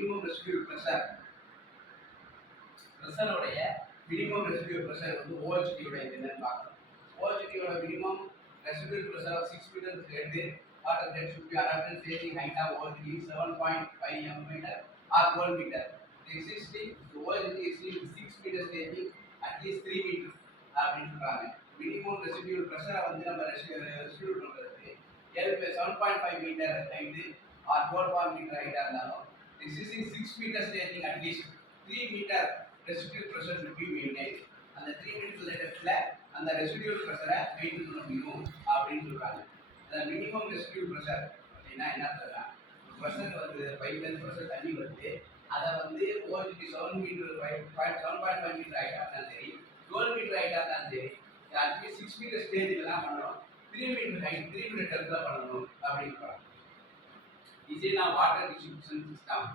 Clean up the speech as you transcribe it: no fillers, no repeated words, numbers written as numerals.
Minimum residual pressure minimum residual pressure வந்து ஓஹெச்டியோட என்னன்னு பார்க்கணும். ஓஹெச்டியோட minimum residual pressure of 6 meters எடுத்து water that should be around staging height of OHD 7.5 m or 12 meter. The existing OHD exceeds 6 meter staging at least 3 meter அப்படின்னு சொல்றாங்க. Minimum residual ப்ரெஷரை வந்து நம்ம ரெசிடியூல் பண்றதுக்கு 7.5 மீட்டர் ஹைட் ஆர் 12 மீட்டர் ஹைட்டா இருந்தாலும் existing 6 meter staging at least 3 meter residual pressure should be maintained. அந்த 3 meter லேட்டஸ்ட்ல அந்த ரெசிடியூல் ப்ரெஷரை மெயின்டைன் பண்ண முடியும் அப்படின்னு சொல்றாங்க. அந்த மினிமம் ரெசிடியூல் ப்ரெஷர் அப்படின்னா என்ன சொல்றா, ப்ரெஷர் வந்து பைப்லேருந்து ப்ரெஷர் தண்ணி வருது, அதை வந்து ஓஹெச்டி 7.5 மீட்டர் ஹைட்டாக இருந்தாலும் சரி 12 மீட்டர் ஹைட்டாக இருந்தாலும் சரி அட்லீஸ்ட் 6 மீட்டர் ஸ்டேஜில் தான் பண்ணணும், 3 மீட்டர் ஹைட் 3 மீட்டர் டெப்த்தில் பண்ணணும் அப்படின்னு சொல்றாங்க. இது நான் வாட்டர் டிஸ்ட்ரிபியூஷன் சிஸ்டம்